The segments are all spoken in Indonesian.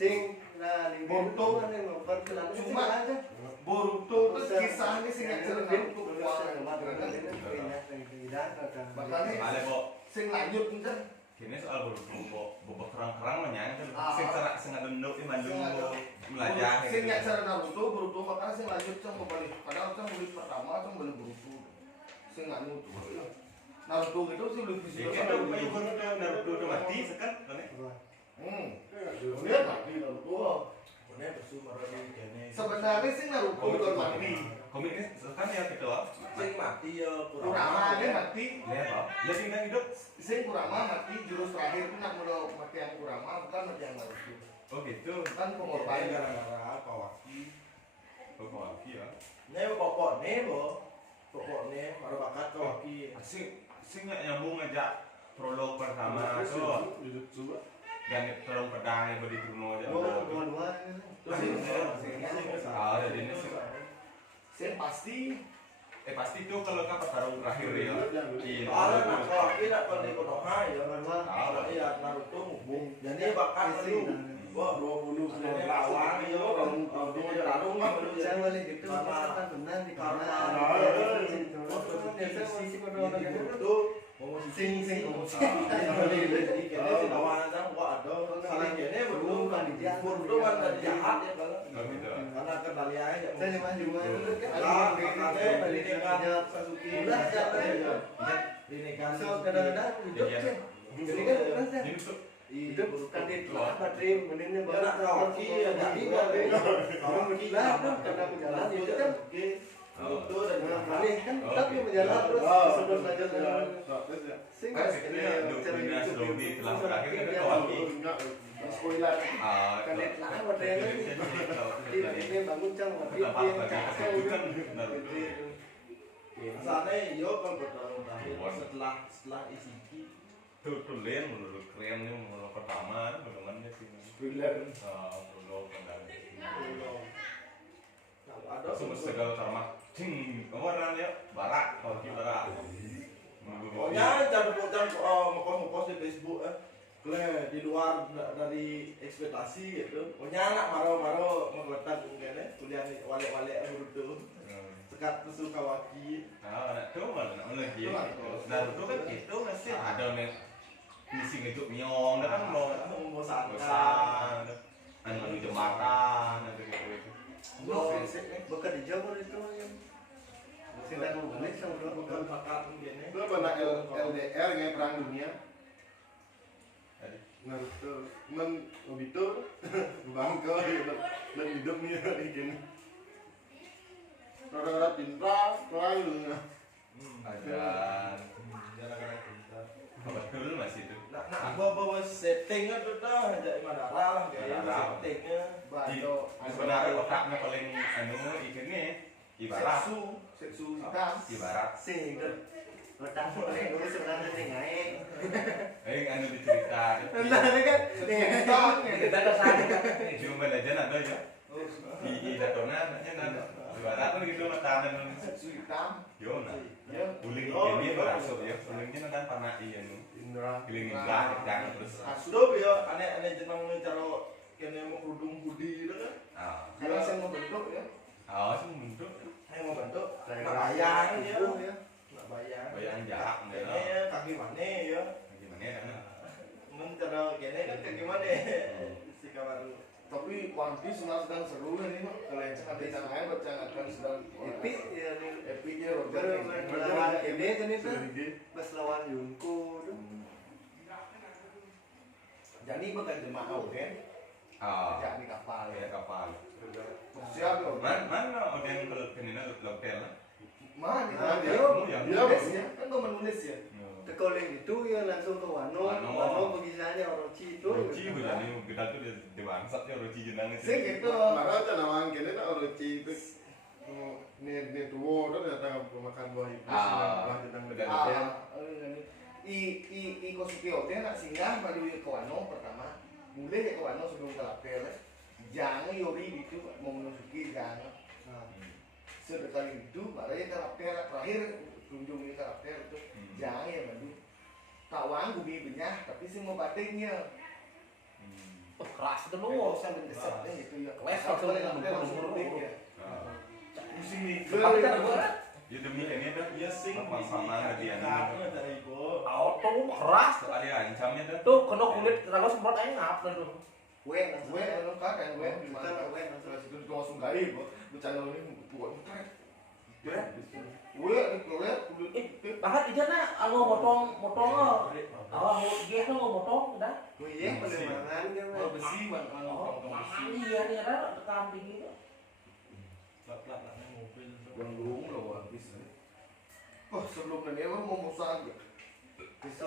Cing, nah di Boruto kan yang nomor cuma aja. Boruto itu kisahnya sing cerita Makanya ada kok sing lanjut kan. kini soal Boruto kok kerang-kerang menyang sing cerak sing nduk di Bandung melajah Sing nyak cara Boruto makanya sing lanjut cang kembali. Padahal cang beli pertama cang beli Boruto. Sing anu tuh. Naruto itu sih lebih Iki bisa Naruto udah mati sekat kan. Lihat mati Naruto. Sebenarnya sih Naruto udah mati. Komiknya sekarang ya gitu. Sing mati ya Kurama dia mati. Lihat toh. Ya sing nang hidup. Sing Kurama mati jurus terakhir itu nak mau mati yang Kurama bukan mati yang Naruto. Oh gitu. Kan pengorbanan gara-gara Kawaki. Oh Kawaki ya. Nih pokoknya pokoknya baru bakat Kawaki. Sing nggak nyambung aja prolog pertama tuh. Dan tolong pedang yang beri Bruno aja. Dua-dua. Jadi ini sing pasti pasti tuh kalau kan pertarungan terakhir ya. Soalnya nak Kawaki nak kalau di Konoha ya. Kalau iya Naruto ngubung. Jadi bakat lu. Wah 20 lawan ya kalau dia tarung mah Jangan balik gitu. Kan benar di karena sing jadi kene lawan sang gua ada saling kene belum kan Boruto kan tadi jahat ya kalau karena kendali aja saya cuma juga makanya ini kan Sasuke udah ini kan so kadang-kadang hidup sih jadi kan rasa hidup kan itu patrim meningnya ya Kawaki ya jadi Kawaki lah karena berjalan itu kan itu dan kali kan tapi berjalan terus sebelum lanjut sing Dunia Shinobi telah berakhir kan Kawaki. spoiler kan lah padahal ini bangun cang Kenapa bagi kan Naruto. asalnya yo kalau bertahun terakhir setelah Ishiki Tuh Len menurut keren nih menurut pertama bagangannya sih. spoiler Prolog dan ada semua segala karma cing kemarin ya barak Kawaki barak. pokoknya jangan ngepos di Facebook di luar dari ekspektasi gitu. Pokoknya anak maro menggeletak mungkin kuliah wale-wale Boruto. Sekat tusul Kawaki. Nah, itu mana lagi. Naruto kan itu masih ada yang misi itu miong kan mau Bosan. anu jembatan atau gitu. bukan di Jawa itu yang sedang balik sama dua Bukan bakat mungkin itu pernah LDR kayak perang dunia Naruto Obito bangke gitu dan hidup nih hari gini rada-rada pintar lalu Ada betul masih itu. Nah, bawa settingnya tuh dah, jadi mana lah, kayak settingnya. Sebenarnya otaknya paling anu ikannya ibarat seksu hitam ibarat sing letak paling dulu sebenarnya sing naik anu dicerita nah ini kan Kita kesana kan. cuma aja ada ya di datonan aja ibarat kan gitu makanan seksu hitam yo nah ya uling ini berasal ya ulingnya kan panah iya nu Indra giling ikan jangan terus Sudah ya, aneh jeneng cara kene mau kerudung budi itu kan. karena saya mau bentuk ya sih bentuk Saya mau bentuk, nak bayang ya. Nak bayang. bayang jarak Kene kaki mana ya. gimana ya kan Men cara kene kan kaki mana. Si kawaru. tapi One Piece sedang seru ini mah kalau yang cakap di tanah air baca akan sedang epic ya nih epicnya berlawan ini kan itu pas lawan Yunko tuh jadi bukan jemaah kan kerja di kapal ya kapal siapa loh mana udah yang kenina lokal mana ya nulis ya kan gue menulis ya tekoling itu ya langsung ke Wano pergi saja Orochi itu Orochi udah nih kita tuh di bangsat ya Orochi jenang itu sih gitu Maka aja nawang kene tak Orochi itu nih tuwo tuh datang makan buah iblis buah jenang gede. I Kosuke Oden nak singgah pada ke Wano pertama mulai ke Wano sebelum ke Lapel jangan Yori itu mau menusuki jangan sekali itu baru ke Lapel terakhir kunjungi ke Lapel itu jangan ya bantu tawang bumi benyah tapi sih mau batiknya keras itu lu. sambil kesetnya gitu ya. Kelas Kalau langsung yang langsung ngomong. lebih ya. Musim ini. Tapi kan berat. Ya demi ini dah. Ya sing Sama dia karena dari ibu. Auto keras. Soalnya ancamnya dah. Tuh kena kulit raga semprot aja ngap dah tuh. Gue kalau kan gue gimana gue terus itu langsung gaib. Bercanda ini buat muter. Gue lihat Bahkan ija na anu motong awak dia tuh motong dah. gue iya penemangan kan Oh besi man, Mamang iya nih ada kambing itu. Plat-platnya mobil. Ganggu loh habis. Oh sebelum ini lo mau musa bisa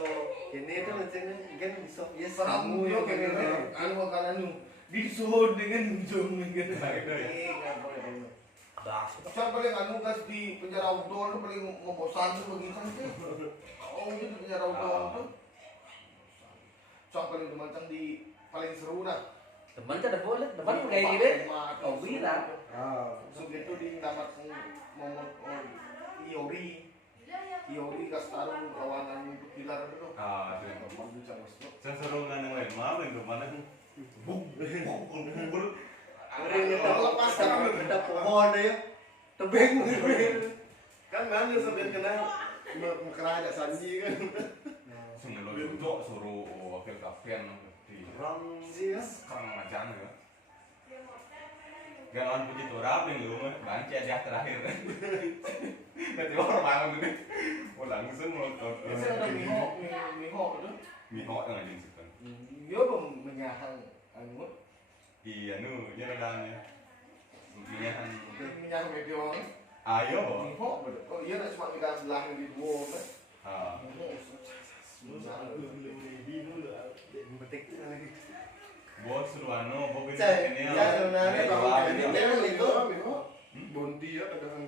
ini tuh macamnya kan bisa ya Seramu ya kayaknya. anu makanan nu Disuruh dengan ujung gitu. nggak boleh. Das. Saya paling anu kas di penjara outdoor tuh paling membosan tuh begitu sih. Oh itu di penjara outdoor tuh. Saya paling macam di paling seru dah. Teman kan ada boleh, teman kayak gini. Kau bilang. Segitu di dapat momot Iori kas taruh kawanan untuk pilar itu. Ah, itu. Teman bisa masuk. Saya suruh nggak yang lain, maaf yang mana buk. Orang yang terlepas kan ada pohon ya. Tebing. Kan mana sampai kena kerajaan sanji kan. Semua bentuk suruh wakil kafian di Ram sih kan. sekarang macam ya. Jangan puji turap yang lu mah banci aja terakhir. Nanti orang bangun ini, mau langsung mau Biasanya ada mihok itu. mihok yang aja kan. Dia menyahang anu Iya nu, ya nadanya. Intinya kan, menyahang meteor. ayo. Mihok betul. Oh iya nak cuma kita belah di dua kan. Ah, Betik lagi. bos suruhano, bos ini Cek, ini ya, ini nah, ini ini dua itu. ini. Bondi ya kadang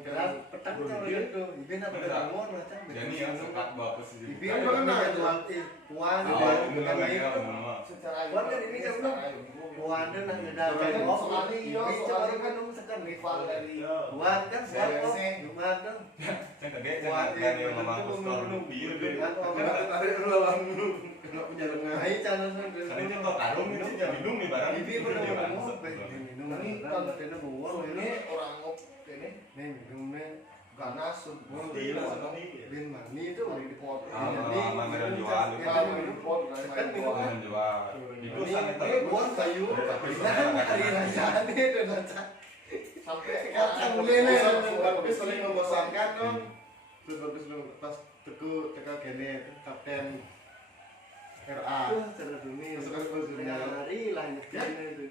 Petang kalau itu, ibin apa bangun macam. Jadi yang sekat bawa posisi. Ibin kan ada jual puan dengan itu. semua. Secara puan kan ini kan puan dan ada soalnya yo soalnya kan sekarang rival dari puan kan puan Jumat dong. Saya tadi saya dari yang mama store biru deh. tarik dulu lalu kena punya lengan. Ayo calon Karena itu kok karung itu sih minum nih barang. Ibin benar minum. Ini kalau kena bawa ini orang ngop ini nih minumnya ganas semua. Bin mani itu udah dipot. Mama ada jual. Kalau minum pot kan minum Mama jual. Itu sana ini buat kayu. Nah, hari raya ini udah sampai kacang lele. Tapi sering membosankan dong. Terus pas teka gini kapten RA. Secara dunia. Sekarang kalau dunia. Hari lanjut itu.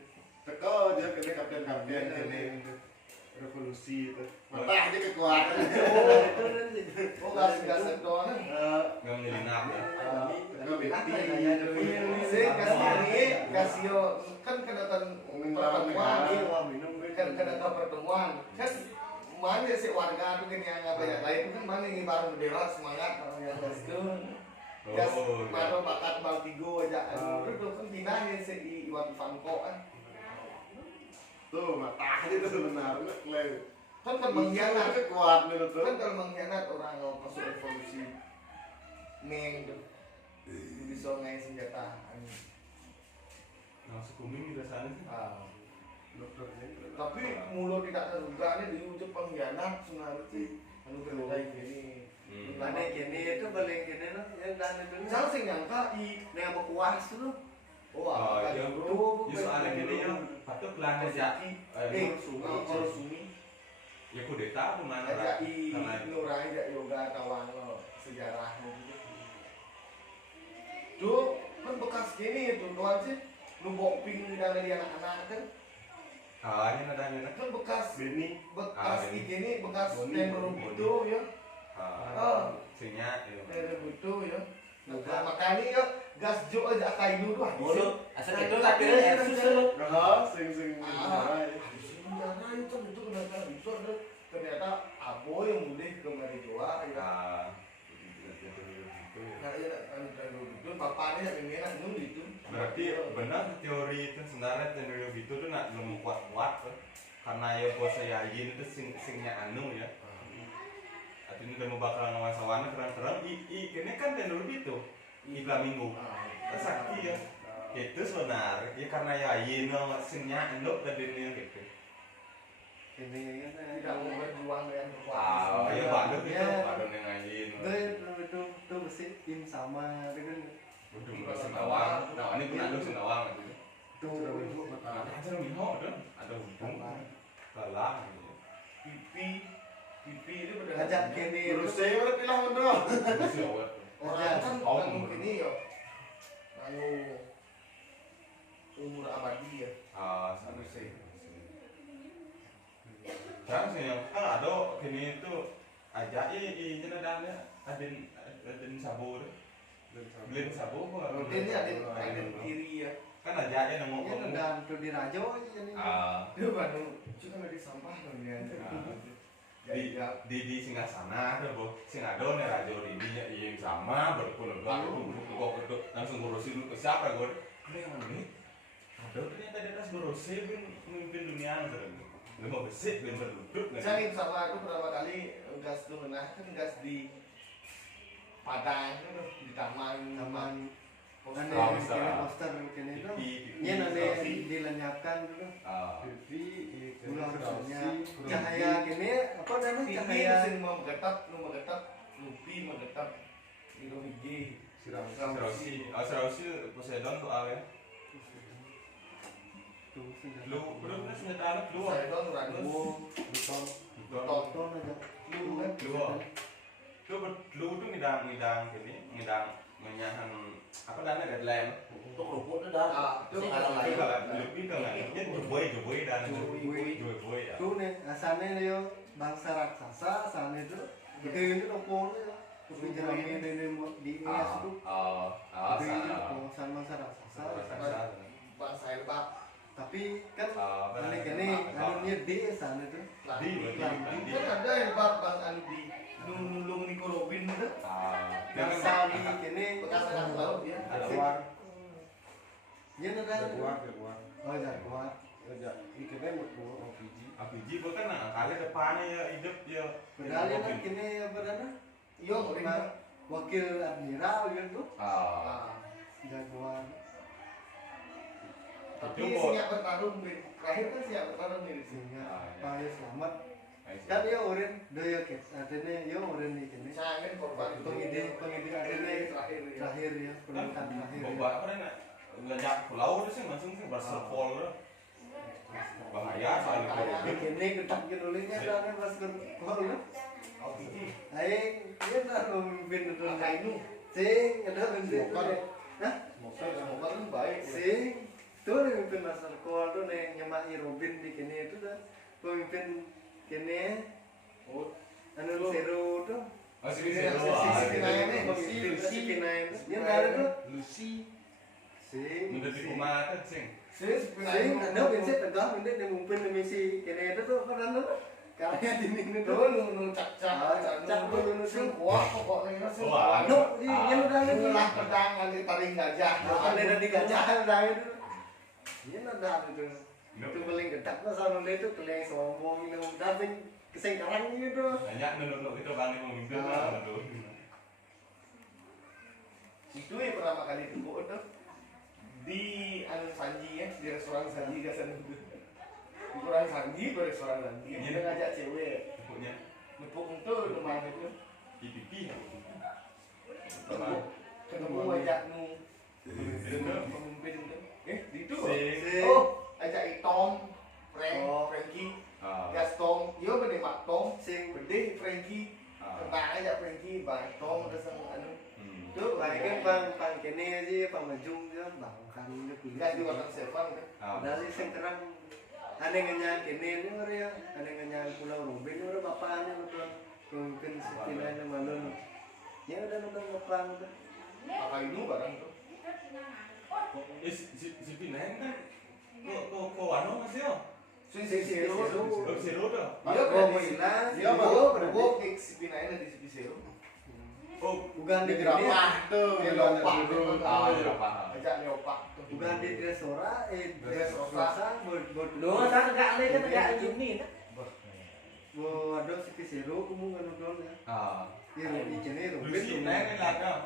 Teko dia kene kapten ini revolusi itu. Mata aja kekuatan. Oh, gas doang. Nggak menyelinap ya. Teko beti. Kasio kan kedatangan pertemuan, kan kedatangan pertemuan, kan mana sih warga tuh kan yang banyak lain kan mana yang bareng bendera semangat orang yang gas itu, gas mana bakat baltigo aja, itu kan pinahnya sih di Iwan Ivanko kan, Tuh mata aja itu sebenarnya kan mengkhianat, kuat menurut tuh. kan kalau mengkhianat orang mau masuk revolusi, meng tuh, bisa ngais senjata. Langsung kuming di sana. Tapi mulut tidak terduga ini diucap pengkhianat sebenarnya sih anu kayak gini. Mana gini itu paling gini loh yang dan itu. Saya sih nyangka i yang berkuas tuh. Oh iya bro. Ya soalnya gini ya. Patut pelan aja. Sumi. Ya kudeta tuh mana Aja lah. i Karena nurai aja yoga kawan lo sejarahnya gitu. Tuh kan bekas gini itu doang sih. Numbok ping dari anak-anak kan. ini nadanya. Kan bekas Beni. bekas ini. gini bekas tembok itu ya. Sinya. Tembok itu ya. Nah, makanya ya gas jo aja kayu tuh Bodoh, asal itu tapi susu. Nah, sing Sejarah itu kenapa bisa tuh ternyata abo yang mulai ke Marijoa ya. Nah ya kan itu bapaknya yang ini kan itu. Berarti benar teori itu sebenarnya teori itu tuh nak belum kuat-kuat tuh. Karena ya bos saya itu singnya anu ya. Artinya udah mau bakal ngawasawana keren-keren. Ini kan teori itu. Iklan minggu. Sakti ya. Itu sebenarnya ya karena ya Yino singnya endok tadi nih gitu. Ini kan Tidak mau berjuang dengan Ah, kekuatan. ya Bandung itu, Ya. Bandung yang ngajin. Itu mesti tim sama dengan Udung ke Singawang. Nah, ini pun ada Singawang gitu. itu Nah, ada Minho tuh, ada Udung, Galang gitu. pipi itu bener ajak kini Terus saya udah bilang udah. Terus ya wet. ajak orang kan Oh, anu gini yo anu umur abadi ya Ah, sana sih. Sekarang sih yang kan ada gini itu aja ini jenadanya adin sabu tuh. Beli sabu kok. rutinnya ada kiri ya Kan aja yang ini ngomong. dan tuh dirajo aja nih Ah, dia baru juga nggak disampah loh ya di Singasana ada boh Singado nih rajo ini ya yang sama berpuluh kok langsung ngurusin dulu ke siapa gue ada yang ini ada ternyata di atas ngurusin memimpin dunia gitu lu mau bersih dan berduduk saya ingin sama aku pertama kali gas tuh nah kan gas di Padang itu di taman taman poster. poster kini itu ini nanti dilenyapkan dulu pulau harusnya cahaya gini apa namanya Tinggi cahaya sing mau mengetap, Lupi mengetap itu hiji. Serausi Poseidon tuh ale tuh lu udah pernah senjata lu Saya don Uranus, beton Pluton. beton aja Lu kan lu tuh ngidang gini ngidang menyahan apa namanya deadline Untuk rumput itu dah. itu Sekarang itu lain. kalau lebih kalau ini jeboi dan jeboi ya tuh nih asalnya dia bangsa raksasa asalnya itu itu ini lopo ya penjelasan di IAS itu itu pengusahaan bangsa raksasa bangsa hebat. tapi kan mana gini anunya di sana itu Kan ada hebat bang anu di nulung Niko Robin itu. bangsa di gini Bekas angkatan laut ya. Jaguar. ya ada Jaguar. oh jaguar Ikannya mau Fiji. APG gua kan kali depannya ya hidup ya padahal ya kan gini apa namanya Iya, Robin. wakil admiral gitu Ah. jaguar Tapi Itu kok- siap bertarung terakhir kan siap bertarung di sini. sehingga Ah, ya. paling selamat kan ya orang doya kes artinya ya orang di gini Saya ingin korban itu. pengide artinya terakhir ya. terakhir ya peringkat terakhir ya. Bapak apa nih ngajak pulau tuh sih langsung sih berserpol bahaya soal itu Begini ketak nulisnya ada pas kerkol lu. Biji. Aing dia tak memimpin itu Maka itu sing ada bentuk Smoker. Hah? semoga kan baik. Sing tuh memimpin master kol tuh nih nyemai Robin di kini itu dah pemimpin kini Oh, anu seru tuh masih bisa Iya, lu sisi lain nih. pemimpin Lucy. si kinain dia ada tuh Lucy. sing udah di rumah kan sing sih sing ada bentuk tegak bentuk yang memimpin misi kini itu tuh apa namanya karya dinding itu Tuh nu cak sing kuat pokoknya sing kuat. no yang udah lagi Inilah pedang nanti taring gajah. ada di gajah dah itu dia ada itu itu paling gedak lah sama dia itu kelihatan sombong itu tapi kesengkarang gitu banyak nunduk itu bang yang memimpin lah tuh Itu yang pertama kali itu tuh di anu Sanji ya, di restoran Sanji biasanya itu. Di restoran Sanji, di restoran Sanji. Dia ngajak cewek. punya Nepuk itu lumayan itu. IPP Ketemu ajak nu itu pemimpin itu. Di itu. sing Oh, ajak Tom, Oh. Frankie, Gaston, iya bede Mak Tom, sing bede Frankie, tentang aja Frankie, Bang Tom, terus anu, itu baiknya bang kene aja bang majung dia bang kan dia gas di kuliah Water Seven kan. dari sengkarang ada ngenyan kene ini orang ya ada ngenyan pulau Robin orang bapaknya betul pemimpin setina yang malu ya udah nonton bapak udah Apa itu barang itu? si Pinain kan kok anu masih yo Sing Zero. Zero tuh Iya, oh berarti hilang Iya, berarti gua kick si Pinain di CP Zero. oh bukan di Di kene Jerapah tuh. Di Yang Leopak. dulu. Ajak Leopak tuh. bukan di Dresora Dressrosa. Lu kan enggak ada kan enggak gini nah. ada si Pisero kamu kan udah ya jenis Lucy naik lah kau.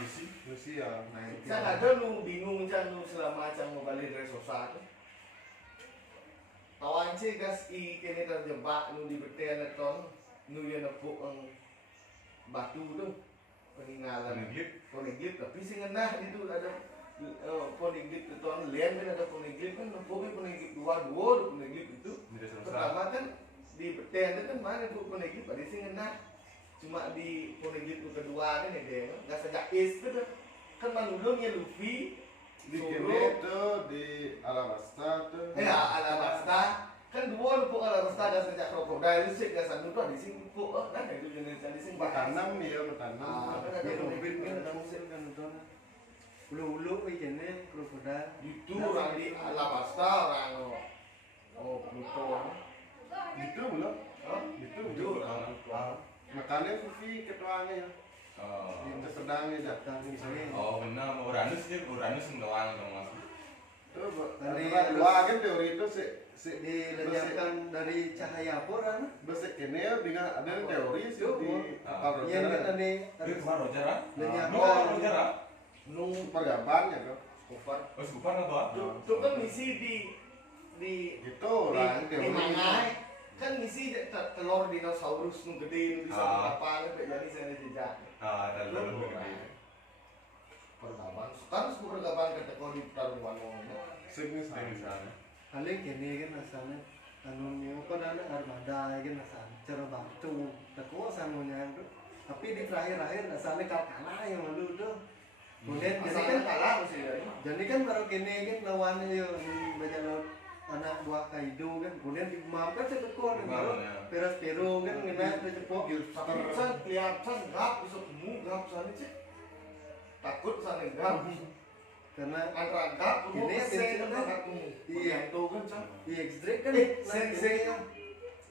Lucy. Rusia naik. Saya ada lu bingung can lu selama can mau balik dari sosa tu. Kawan sih gas kini terjebak lu di beten ton lu yang nepuk batu tu peninggalan poneglyph tapi sih ngenah itu ada poneglyph itu ton lian kan ada poneglyph kan nepuk poneglyph dua poneglyph itu pertama kan di beten kan mana tu poneglyph ada sih ngenah cuma di poneglyph kedua kan dia nggak sejak es tu kan manulungnya Luffy Di kene tuh di Alabasta tuh. ya Alabasta kan dua lu pok Alabasta ada sejak krokodil sih nggak sandu tuh di sini pok kan itu jenis di sini Tanam dia bertanam. kan ada poneglyph kan ada musim kan nonton. Ulu-ulu jenis krokodil. itu orang di Alabasta orang Pluto Itu belum? Itu. Makanya Vivi ketuanya ya. Itu sedangnya Daftar misalnya. Oh benar, Uranus doang dong mas. Dari dua kan teori itu si Dilenyapkan dari cahaya apa kan? Besek kene dengan ada teori sih di Iya kan ada Itu kemana Roger? lenyapkan. Roger? nu pergabannya kan. Kupar Oh sebupan apa? itu kan misi di Gitu lah di teori. mana kan misi telur dinosaurus nu gede nu bisa berapa kan jadi saya jejak Ah, ada lalu pergaban sekarang sebut pergaban kategori taruhan Signis misalnya. Paling kini kan asalnya anunya kan ada armada kan asalnya cara bantu teko sanunya itu. Tapi di terakhir asalnya kalah yang lalu tuh. Kemudian jadi kan kalah mesti jadi kan baru kini kan lawannya yo baca lawan anak buah Kaido kan kemudian dimaafkan setekor baru Perospero kan kena tercepok tapi kan kelihatan gap bisa gap sana sih takut sana gap karena antara gap ini ya sen bensin kan iya itu kan can di extract kan sen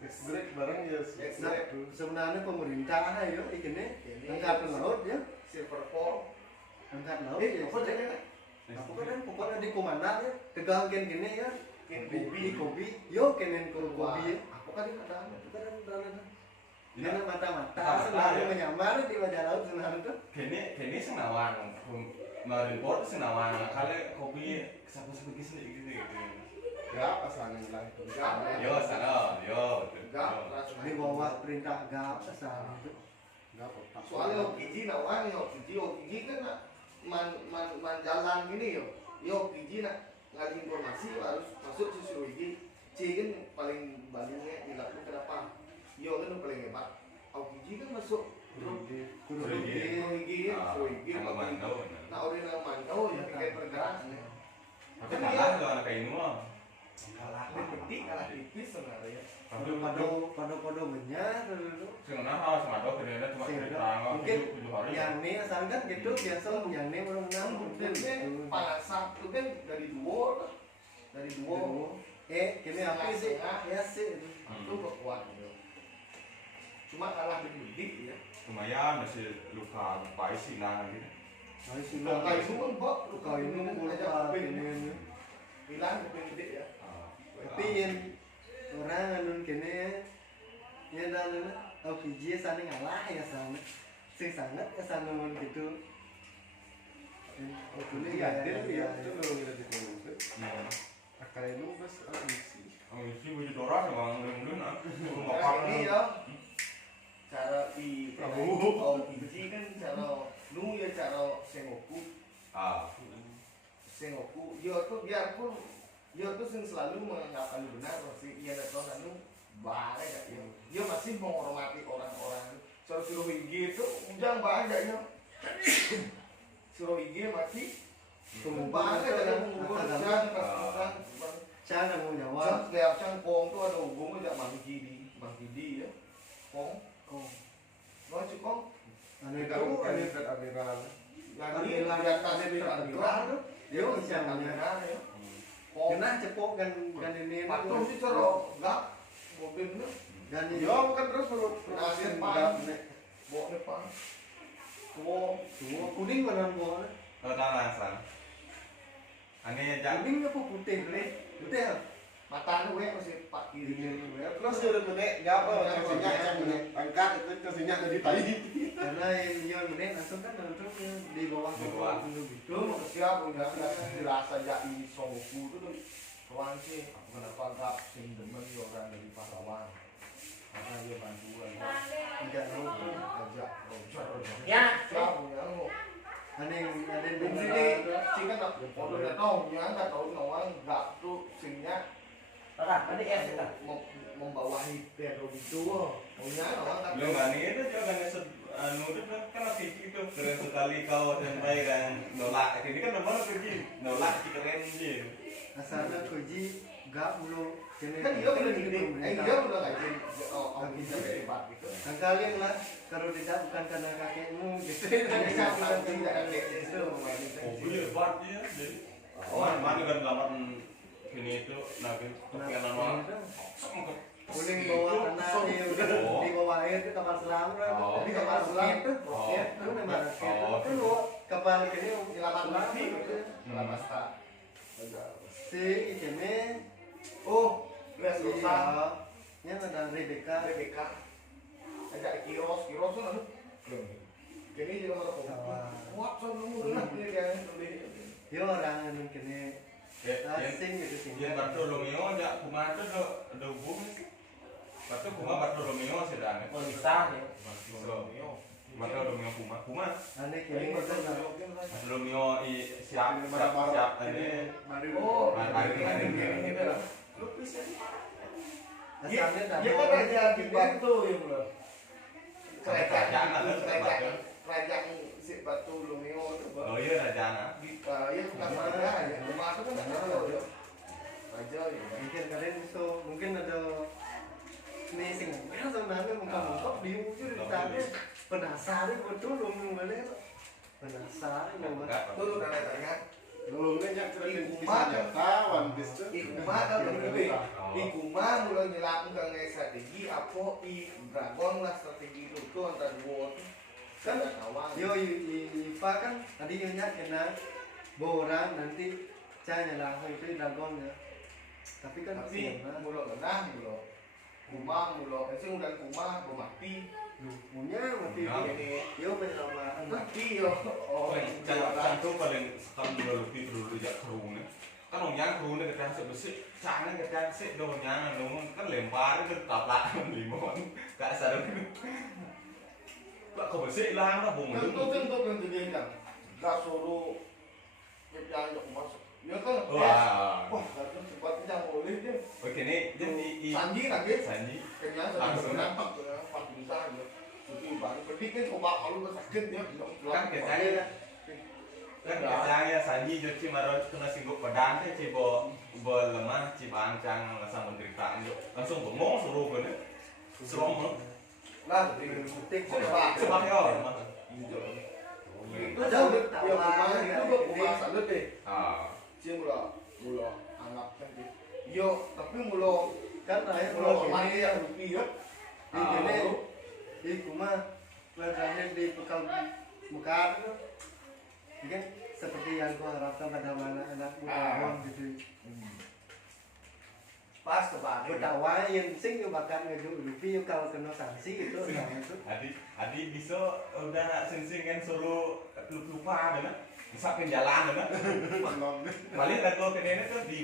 Break bareng ya nah, sebenarnya pemerintah ayo ini angkat laut ya silver fall angkat laut ya apa jadi aku kan pokoknya di komandan ya tegang gini ya kopi yo kenen kopi aku kan ada itu kan dia mata-mata selalu menyamar di wajah laut sebenarnya tuh Kini senawang, marin port senawang kali kopi sapu-sapu kisah gitu. ya asalnya lah. Yo sana, yo. di bawah perintah GAP asal itu Enggak apa. soalnya Okiji nawang Okiji kan man jalan gini yo Okiji nak ngasih informasi harus masuk si Surugi C kan paling bandingnya dilakukan kenapa yo kan paling hebat Okiji kan masuk Surugi nah orang yang mantau ya kayak pergerakan Tapi kalah tuh anak kayak ini mah. kalah detik kalah tipis sebenarnya pada menyar dulu Sebenarnya sama dok ternyata cuma cerita mungkin 7 hari. yang ini asal kan gitu biasa yang ini orang menang sebenarnya palasan itu kan dari dua kini apa sih ya sih itu kuat gitu cuma kalah detik ya Lumayan masih luka isi nah gitu. luka itu kan bok luka ini luka ini bilang kuping gede ya tapi yang orang anun kene ya dan Okiji sana ngalah ya sana sing sangat ya sana gitu Ini gadil ya itu loh kita ditunggu. Akai lu bes isi. Oh isi baju doran bang lembun ah. nah ini ya cara di Okiji kan cara nu ya cara Sengoku Sengoku yo tuh biarpun yo tuh selalu menganggap benar pasti iya datang anu bahaya ya dia masih menghormati orang-orang Suruhige itu jangan banyak ya Suruhige mati banyak ada mengukur jangan pasukan cara mau jawab setiap cangkong tuh ada hubungnya tidak Manggidi ya kong mau cukong ane Kita itu bukan ane admiral. lagi di atas admiral tuh yo misalnya ya kong kena cepok kan ini patuh sih cara enggak mobilnya dan Yo bukan terus perlu Akhir enggak pan. bawa depan kong semua kuning mana gua Lo tahu langsung. Aneh aja. kuning apa putih putih mata lu masih pak kiri Terus ya udah menek, nggak apa, kasihnya yang menek angkat itu kasihnya dari tadi. Karena yang menit langsung kan langsung di bawah Di bawah. dulu gitu. lu mau siap udah dirasa jadi soku itu tuh kawan sih kenapa nggak sing demen orang dari pahlawan karena dia bantuan Enggak tahu tuh. ajak bocor Ya, siap punya lu Ada yang di dengar. sini sing kan foto udah tahu ya nggak tahu nawang nggak tuh singnya Kakak, tadi es kita. membawahi Pedro itu punya nawang kan Lu nggak nih itu juga kan anu itu kan lagi itu keren sekali kau sampai kan nolak. Ini kan memang pergi nolak sih keren sih. Asalnya koji gak mulu kan dia udah gini dia udah ngajin bisa hebat gitu Dan kalian lah kalau tidak bukan karena kakekmu gitu. Ini sama tidak ada itu Oh iya hebat ya jadi. Oh mana kan delapan ini itu nabi kepikiran orang. Boleh bawa tanah di bawah air ke kapal selam kan. Oh. Di kapal selam tuh. Oh. Ya, itu nama rakyat. Oh. Kan lu kapal ini Selamat selam pagi gitu. selamat tak Si Iceme oh Grace Rosa iya, nya ada Rebecca. Rebecca ajak Kiros tuh lalu jadi dia mau kuat sama lu lah dia tulis Yo orang anu kene asing gitu sih. Yang Bartolomeo ada kumah itu ada hubung. Batu kumah Bartolomeo sedang. Oh, bisa ya. Bartolomeo kumah. Ane kene itu Bartolomeo siap ini. oh Mari. asalnya dia kan raja di Batu ya bro Kerajaan kerajaan si Batu Lumio itu Oh iya Rajana. ya bukan raja ya rumah itu kan raja ya mungkin kalian bisa mungkin ada nih sing ngomel sebenarnya muka-muka di ujung di sana penasaran betul belum balik penasaran banget tuh udah tanya Belum nih yang cerita kisah nyata, One Piece tuh. Ikuma kan lebih Ikuma mulai nyelakukan strategi apa Dragon lah strategi itu tuh antara dua kan awal yo Iva kan tadi nyonya kena borang nanti cahaya langsung itu dragonnya tapi kan tapi mulai kena mulai itu udah Kuma mau mati punya mati Punya. yo penyelamaan mati yo oh Jangan tuh paling sekali lebih dulu ya kerune. Kan orang kerune kita besi, jangan kita sih dong yang kan lempar ke taplak limon, gak sadar. Gak kau besi hilang lah bung. tentu dia kan gak suruh yang masuk ya kan Wah. wah itu cepatnya boleh dia Begini jadi Sanji lagi Sanji. kenyang Langsung nampak tuh pas bisa ya jadi baru ketik kan coba kalau sakit dia Kan biasanya Sanji jadi marah kena singguk pedang teh cibo lemah cibancang langsung menderita langsung bengong suruh kan serong lah jadi ketik sebab yo itu jauh yang kemarin itu gua kumah salut deh dia mula anggap kan yo tapi mula kan akhir mula kemarin yang rupiah di kene di kuma berada di bekal mekar itu kan seperti yang gua harapkan pada anak muda gitu pas kebalik Betawa yang sing yo bakal ngejuk Luffy yo kalau kena sanksi itu nah itu Adi bisa udah sing kan suruh lupa kan bisa penjalan kan balik lagi ke nenek tuh di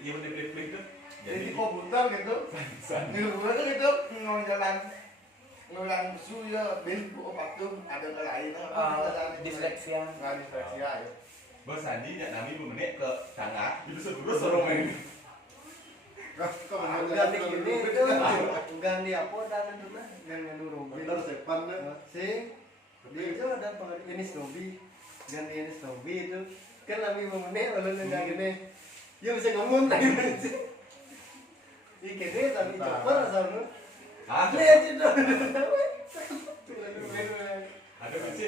ya udah di itu jadi komputer gitu di rumah tuh gitu ngejalan su ya bil patung ada ke lain Disleksia. nggak disleksia ya bos Andi ya nami menit ke tangga itu suruh main ganti gini itu ganti apa dan itu lah yang Robin Bener sepan deh. si di itu ada ini Snowy ganti ini Snowy itu kan lagi memenek lalu nggak gini dia bisa ngomong lagi ini tapi coba rasanya lihat itu ada bisa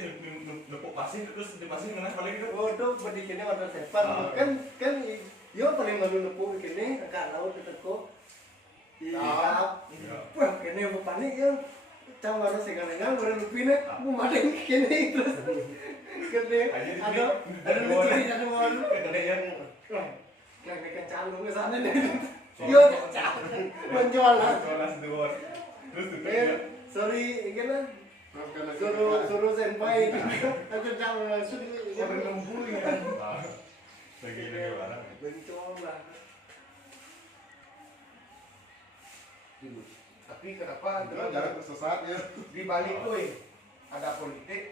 nepuk pasir terus di pasir ngenas balik itu oh tuh berdikini warna sepan kan yo paling malu nepuk gini agak laut teteko iya wah kene apa panik ya cang harus sekarang baru lupine mau madeng kene terus kene ada lucu ada malu kemudian yang mereka calung ke sana nih Yo menjual lah. kelas 2 terus tuh Sorry, gimana? Maafkan aku. Suruh senpai. Aku jangan langsung Orang nembul ya. lagi barang mencoba lah. Tapi kenapa Jangan tersesat ya. di balik tuh ada politik,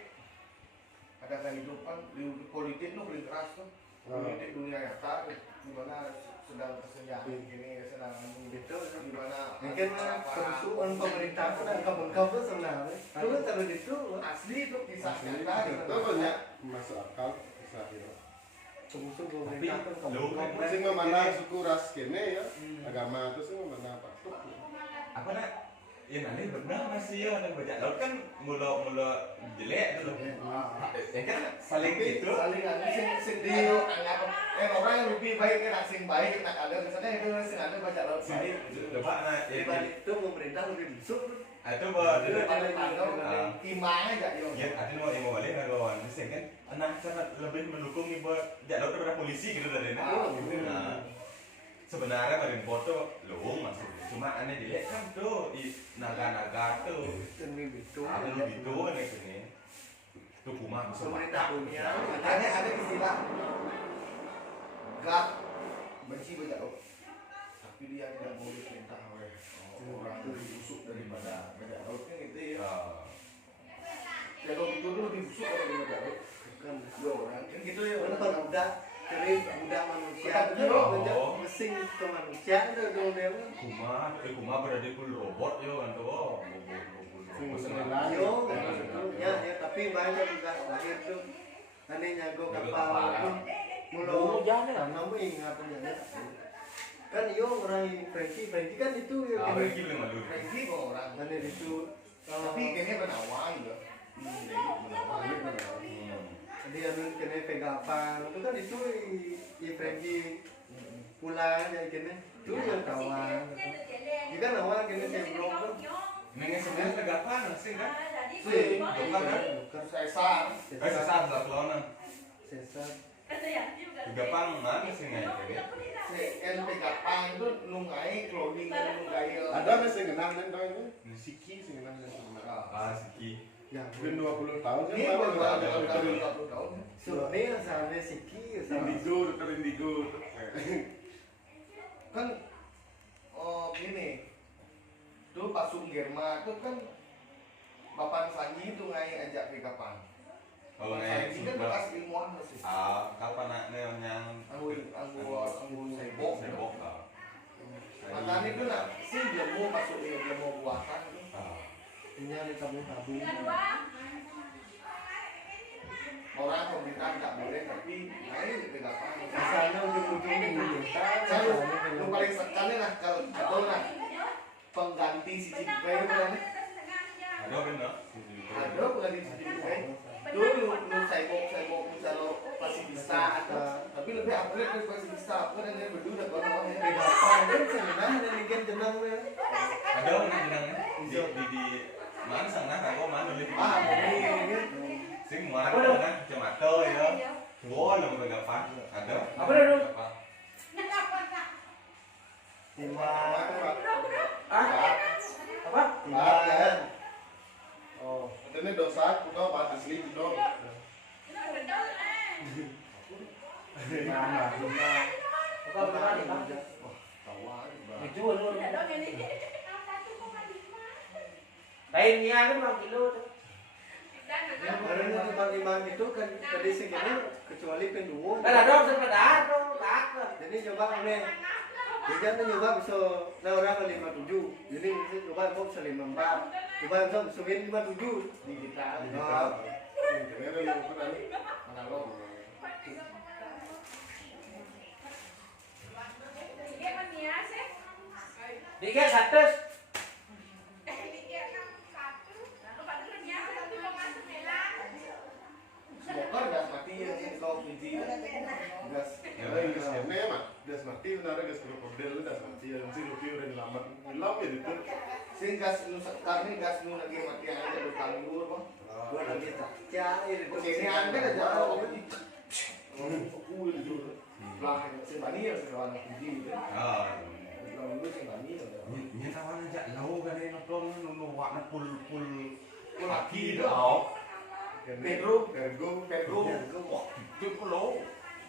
ada kehidupan. Di politik tuh paling keras tuh. Politik dunia nyata, di mana sedang tersenyum gini, sedang Gitu. di mana Mungkin kerusuhan pemerintah itu dan kabel-kabel sebenarnya. Dulu terus itu asli itu kisah Asli, nyata. itu banyak masuk akal kisah ya. musuh pemerintah itu lu kan kabel-kabel. Sing memandang suku ras kene ya, agama itu sing memandang patuk. apa nak ya nanti benar masih ya ada bajak laut kan mula jelek tuh ya kan saling gitu Saling sing di anggap orang yang lebih baik kan sing baik nak ada misalnya itu sing ada baca laut sini baik. coba nah Di balik itu pemerintah lebih busuk. itu bahwa Itu paling pandang timang aja yo. ya ada mau balik nggak kawan sih kan anak sangat lebih mendukung nih buat bajak laut daripada polisi gitu dari nah sebenarnya paling foto luung maksudnya cuma aneh dilihat kan tuh di naga-naga tuh Demi itu. ada lebih tua nih sini tuh kumah bisa Pemerintah dunia. Ada istilah gak benci baca laut. Tapi dia tidak mau diperintah oleh orang lebih busuk daripada baca laut kan gitu ya. Kalau itu dulu lebih busuk daripada baca laut. Kan Dua orang kan gitu ya. kan budak kering budak manusia Budak itu juga. menjadi mesin ke manusia itu dia kumah berada di full robot yo kan tuh yo ya tapi banyak juga lahir tuh aneh nyago kapal itu mulu kamu ingat punya kan yo orang Frankie kan itu ya ah lagi belum malu Franky kok orang. aneh itu Tapi kayaknya benawang juga. dia nun kena pegapang itu kan itu i Frankie pulang ya kena itu yang kawan juga nawang kena sebelum kan nengen sebenarnya tegapan sih kan Sih, bukan kan bukan sesar. sesat lah kelonan sesat tegapan mana sih nggak ya LP Gapang itu nungai clothing dan nungai. Ada nih sing kenal nen tau ini. Siki sing kenal nen. ah siki yang Mungkin 20 tahun Ini kan baru ada ada 20 tahun. Sune sampai siki sama Indigo, dokter Indigo. Kan gini. Tuh Pasung Germa itu kan Bapak Sanji itu ngai ajak ke Gapang. kalau Bapak nggak Sanji kan suka bekas ilmuwan masih. kapan anaknya yang Anggur sebok. sebok Makanya itu nak sih dia mau masuk dia mau buatan tuh. punya di kampung tabung Orang pemerintah tidak boleh tapi ngai ke Gapang. misalnya ujung-ujung minta Yang paling sekali lah kalau atau lah pengganti si Cipai itu kan ada benar ada pengganti si Cipai dulu lu saya misalnya pasti bisa atau tapi lebih upgrade dari pasti bisa kan yang berdua kalau namanya pegapang kan sebenarnya ada ligan jenangnya ada orang bilangnya di mana sana aku mana di ini sing mana kan cemata ya gua lah tegapan ada Apa dah, Dul? timah Apa? timah Oh, ini dosa kudo bahasa asli kudo. timah Apa benar ni? Itu tu. Lain ni kan bang kilo tu. karena tempat timah itu kan tadi segini kecuali pendua Dah ada sepedah tu, tak lah. jadi coba aneh dia tuh nyoba bisa nah orang ke 57 jadi coba kok bisa 54 coba bisa 57 digital Ini ada yang pernah. analog Dikit 100. smoker gas mati ya kalau biji gas Gas kene mah. Gas mati benar gas krokodil gas mati yang si Lucky udah nyelamat. Nyelam ya itu. sing gas nu sekarang gas nu lagi mati aja bertanggur bang gua lagi cair itu ini anda aja kalau aku itu lah sing mani ya sekarang biji gitu minggu sih kami. Ini kawan aja lau kan ini nonton nunu warna pul lagi dah. Pedro, Ergo. Wah, itu kalau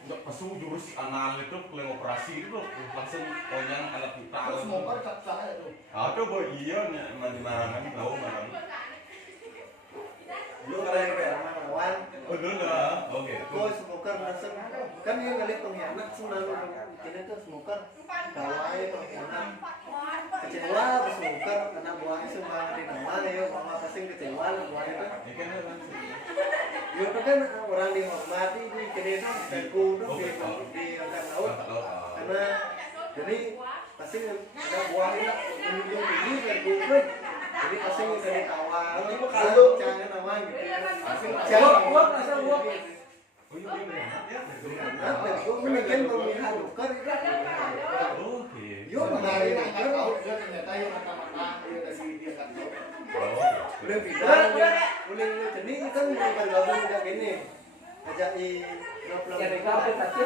nggak pesu jurus anal itu keleng operasi itu langsung konyang alat kita. terus motor cap saya tuh. Ada boy iya nih marangan lau marang. Lu kalian kayak lawan. Oh dulu lah. Oke. Kau smoker langsung kan dia ngeliat pengkhianat selalu ini tuh smoker bawahnya pengkhianat kecewa pas smoker anak buahnya semua di nama ya mama pasti kecewa lah buahnya tuh Ini kan langsung. ya itu kan orang dihormati di kini tuh dan kudu di angkat laut karena jadi pasti ada buahnya menunjuk tinggi dan kudu jadi pasti dari awal kalau jangan nama gitu Buat asal buat. Oh iya benar ya. gue mungkin pemilihan nuker itu Oke. yuk Dari menari angkat nuker laut dia ternyata yang kata-kata dia dari dia angkat laut. udah pindah udah jenis kan mau bergabung udah gini ajak i Jadi kau berkata.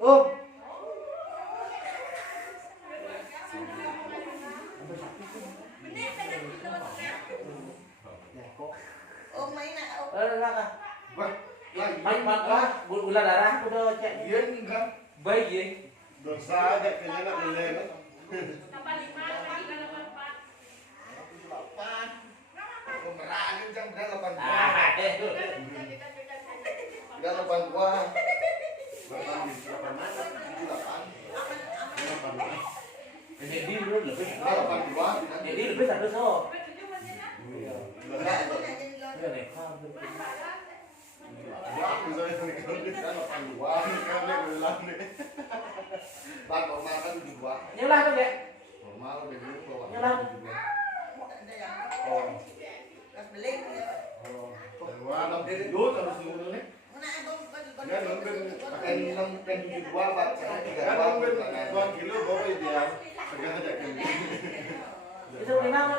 Om Main mata, gula darah udah cek. Dia enggak Baik ya. Dosa aja kayaknya nak nilai. pemerangan jam udah 8 gua. Ah, Udah 8 gua. 8 Jadi dulu lebih. Udah 8 gua. Jadi lebih satu so. Enggak. Ya rekam. Wah, misalnya ini kalau dia Udah 8 gua. kan dia bilang nih. Bang normal kan 7 gua. Nyelah tuh dek. Normal udah dulu bawa. Nyelah. 7 gua. Oh, Oh. wah, Dulu terus dulu nih. dia nungguin Pakai 6 dan 7 gua baca 3 kan gua. nungguin 2 kilo bawa ideal. Segala aja kan. Itu kenapa?